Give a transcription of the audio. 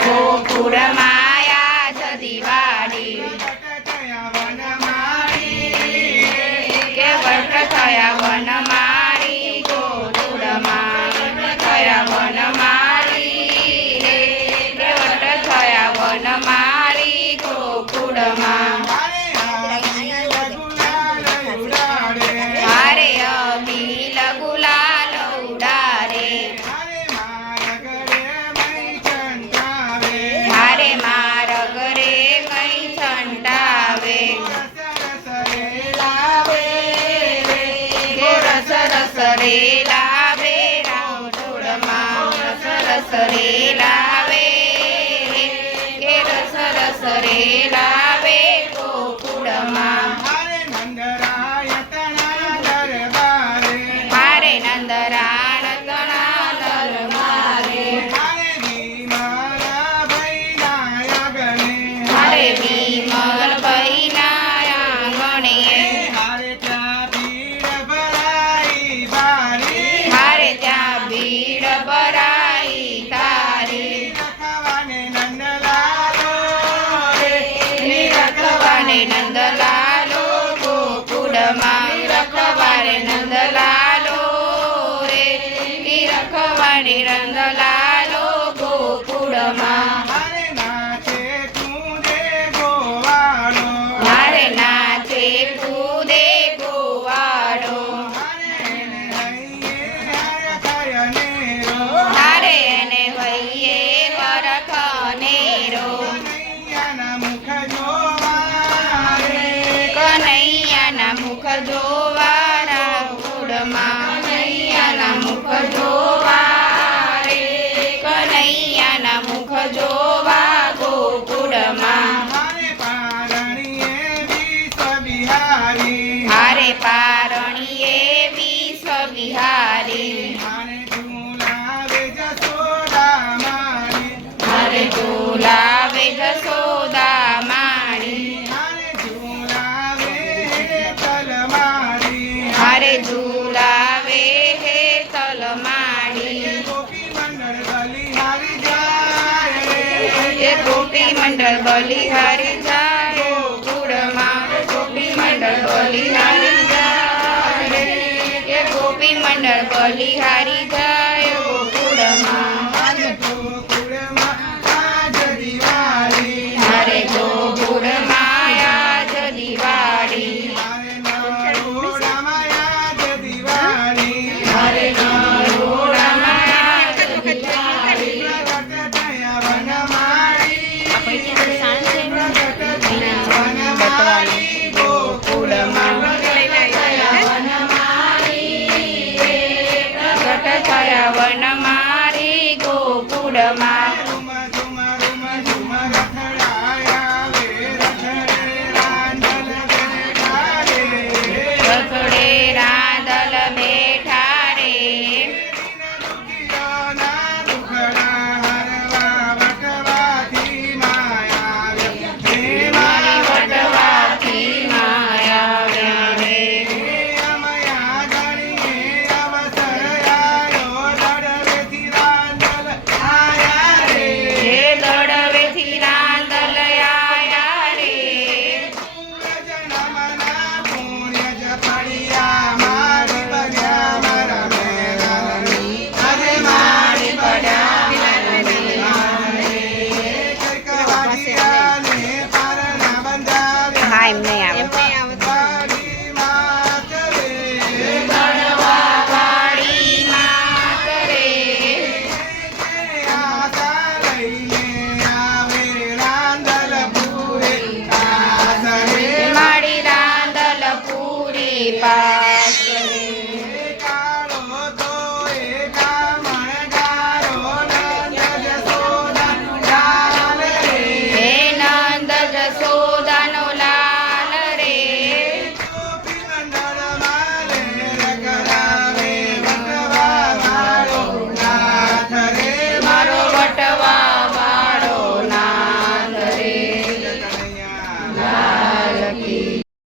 ગોકુળ માયા જ દિવાળી કે વર્ષ થયા લાવે રામ છોડમાં રસ રસ રે લાવે કે રસ રસ રે લાવે મામી રખવારે નંદલાલો રે. રખવાણી રંગલા પારણીએ વિશ્વ વિહારી. માણી મારે ઝૂલાવે હે ગોપી મંડળ બલિહારી જાય ગુડમાં ગોપી મંડળ બલિહારી बलिहारी जा શ્રાવણ મારી ગોકુળમાં Bye.